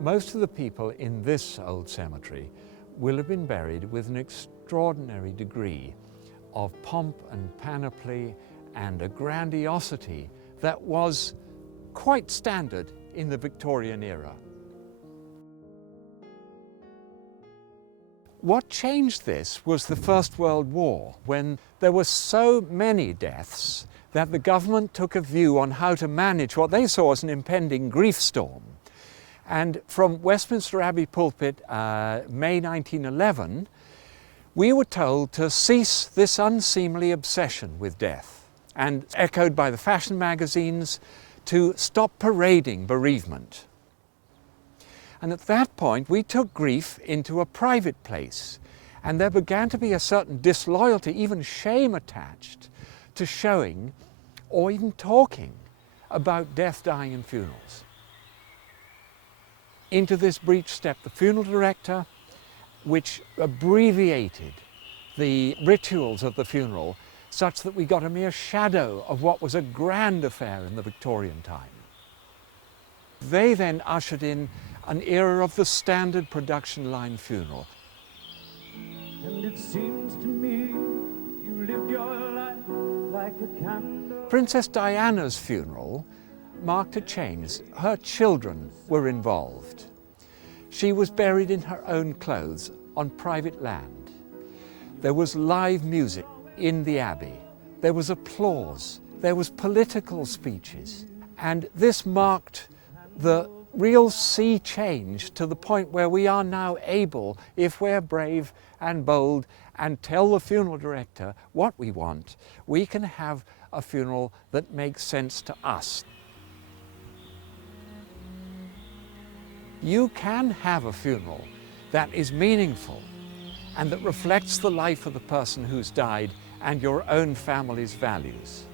Most of the people in this old cemetery will have been buried with an extraordinary degree of pomp and panoply and a grandiosity that was quite standard in the Victorian era. What changed this was the First World War, when there were so many deaths that the government took a view on how to manage what they saw as an impending grief storm. And from Westminster Abbey pulpit, May 1911, we were told to cease this unseemly obsession with death, and echoed by the fashion magazines, to stop parading bereavement. And at that point, we took grief into a private place, and there began to be a certain disloyalty, even shame attached to showing or even talking about death, dying and funerals. Into this breach stepped the funeral director, which abbreviated the rituals of the funeral such that we got a mere shadow of what was a grand affair in the Victorian time. They then ushered in an era of the standard production line funeral. And it seems to me you lived your life like a candle. Princess Diana's funeral marked a change. Her children were involved. She was buried in her own clothes on private land. There was live music in the abbey. There was applause. There was political speeches. And this marked the real sea change to the point where we are now able, if we're brave and bold and tell the funeral director what we want, we can have a funeral that makes sense to us. You can have a funeral that is meaningful and that reflects the life of the person who's died and your own family's values.